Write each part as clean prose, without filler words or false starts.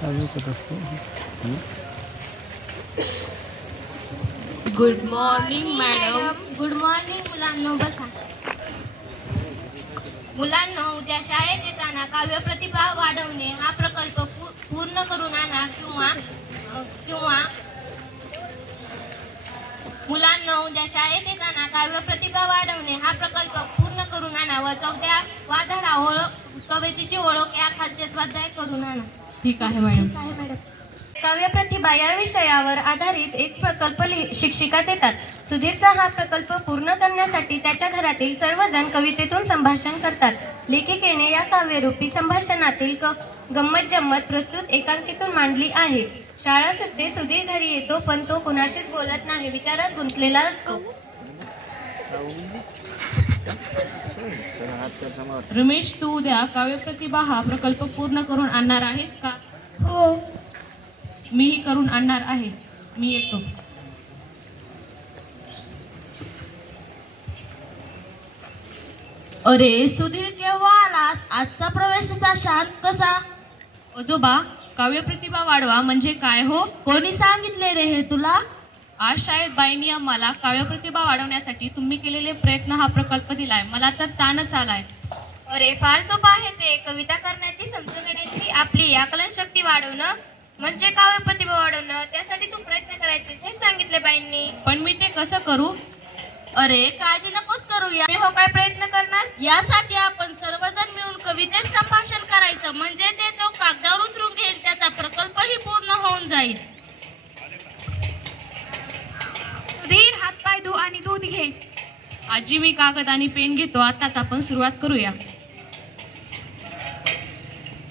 Good morning madam. Good morning मुलांनो. बसा. मुलांनो, उद्या शाळेत येताना काव्य प्रतिभा वाढवणे हा प्रकल्प पूर्ण करून आणा किंवा मुलांनो, उद्या शाळेत येताना काव्य प्रतिभा वाढवणे हा प्रकल्प पूर्ण करून आणा व चौथ्या वाधाडा कवितेची ओळख या खालचे स्वाध्याय करून आणा. ठीक आहे मॅडम. काव्य प्रतिभा या विषयावर आधारित एक प्रकल्प शिक्षिका देतात. सुधीरचा हा प्रकल्प पूर्ण करण्यासाठी त्याच्या घरातील सर्वजण कवितेतून संभाषण करतात. लेखिकेने या काव्यरूपी संभाषणातील गंमत जम्मत प्रस्तुत एकांकिकेतून मांडली आहे. शाळा सुटते, सुधीर घरी येतो, पण तो कुणाशीच बोलत नाही, विचारात गुंतलेला असतो. रमेश, तू उद्या काव्य प्रतिभा हा प्रकल्प पूर्ण करून आणणार आहेस का? हो. मीही करून आणणार आहे. मी येतो. अरे सुधीर, केव्हा आलास? आजचा प्रवेश असा शांत कसा? आजोबा, काव्य प्रतिभा वाढवा म्हणजे काय हो? कोणी सांगितले रे हे तुला? आज शाळेत बाईंनी आम्हाला काव्य प्रतिभा वाढवण्यासाठी तुम्ही केलेले प्रयत्न हा प्रकल्प दिलाय. मला तर ताणच आलाय. अरे फार सोपं आहे ते. कविता करण्याची, समजून घेण्याची आपली आकलन शक्ती वाढवणं म्हणजे काव्य प्रतिभा वाढवणं. त्यासाठी तू प्रयत्न करायचे हे सांगितले बाईंनी. पण मी ते कसं करू? अरे काळजी नकोस करूया. मी हो काय प्रयत्न करणार? यासाठी आपण सर्वजण मिळून कवितेत संभाषण करायचं, म्हणजे ते तो कागदावर उतरून घेईल, त्याचा प्रकल्पही पूर्ण होऊन जाईल. सुधीर, हात पाय धु आणि दूध घे. आजी, मी कागद आणि पेन घेतो. आताच आपण सुरुवात करूया.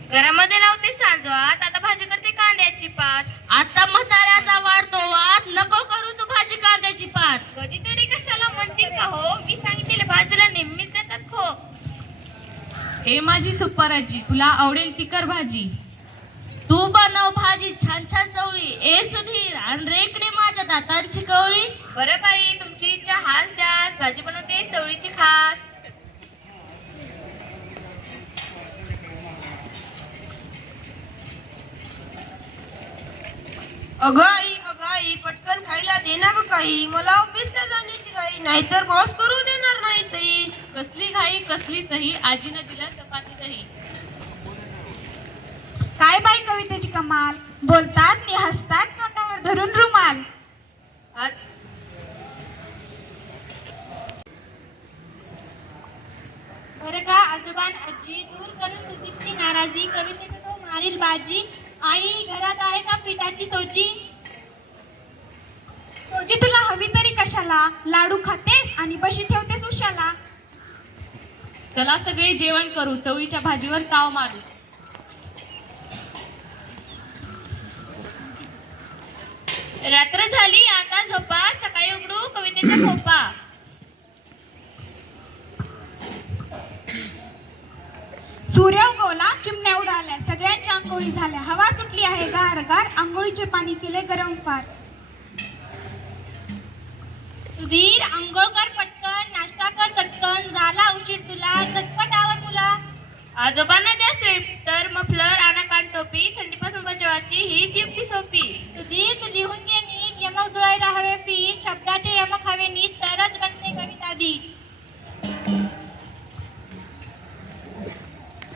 घरामध्ये लावते सांजवात, आता भाजी करते कांद्याची पात. आता म्हाताऱ्याचा वाढतो वाद, नको करू तू भाजी कांद्याची पात. कधीतरी कशाला म्हणतील का हो, मी सांगितलेले भाजीला नेहमीच देतात खो. हे माझी सुपर आजी, तुला आवडेल ती कर भाजी. तू बनव भाजी छान छान चवळी. ए सुधीर, आण रेकडे माझ्या दातांची कवळी. बरं बाई, तुमची इच्छा हाच द्यास, भाजी बनवते चवळीची खास. अगं आई, पटकन खायला दे ना ग काही. मला ऑफिसला जाण्याची काही, नाहीतर बॉस करू देणार नाही सही. कसली घाई कसली सही, आजीनं दिला चपाती दही. काय बाई कवितेची कमाल, बोलतात नि हसतात, तोंडावर धरून रुमाल. बरं का आजोबान आजी, दूर करून सुधीरची नाराजी, कवितेचा तो मारील बाजी. आई, घरात आहे का पिठाची सोजी? सोजी तुला हवी तरी कशाला, लाडू खातेस आणि बशी ठेवतेस उशाला. चला सगळे जेवण करू, चवळीच्या भाजीवर ताव मारू. रात्र झाली, आता झोपा, सकाळी उघडू कवितेचा खोपा. सूर्य उगवला, चिमण्या उडाल्या, सगळ्यांच्या आंघोळी झाल्या, हवा सुटली आहे गार गार, आंघोळीचे पाणी केले गरम फार. सुधीर, अंघोळ कर पटकन, नाश्ता कर चटकन, झाला उशीर तुला, चटपट आवर मुला. आजोबांना द्या स्वेटर, मफलर, आणा कान टोपी, थंडीपासून बचावाची हीच युक्ती सोपी. सुधीर, तू लिहून घे नीट, यमक जुळायला हवे फीट, शब्दाचे यमक हवे नीट, तरच बनते कविता दी.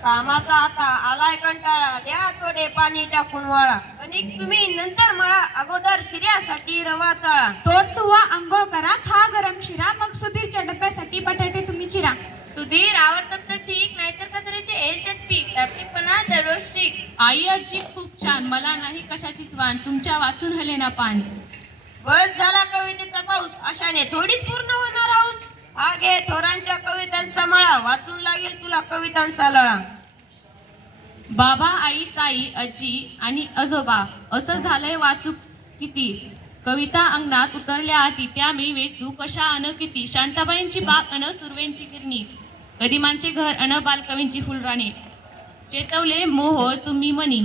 कामाचा आता आलाय कंटाळा, द्या थोडे पाणी टाकून वाळा. आणि तुम्ही नंतर मळा, अगोदर शिऱ्यासाठी रवा चाळा. तोंड धुवा, आंघोळ करा, खा गरम शिरा, मग सुधीरच्या डब्यासाठी बटाटे तुम्ही चिरा. सुधीर, आवडतं तर ठीक, नाहीतर कचऱ्याचे येईल त्यात पीक, टापटीपणा दररोज शिक. आई आजी खूप छान, मला नाही कशाचीच वाण, तुमच्या वाचून हले ना पान. बस झाला कवितेचा पाऊस, अशाने थोडीच पूर्ण होणार हाऊस. हा घे थोरांच्या कवितांचा मळा, वाचून लागेल तुला कवितांचा लळा. बाबा, आई, ताई, आजी आणि आजोबा, असं झालंय वाचू किती. कविता अंगणात उतरल्या आधी, त्या मी वेचू कशा अन किती. शांताबाईंची बाग अन सुर्वेंची गिरणी, कदिमांचे घर अन बालकवींची फुलराणी. चेतवले मोहोळ तुम्ही मनी.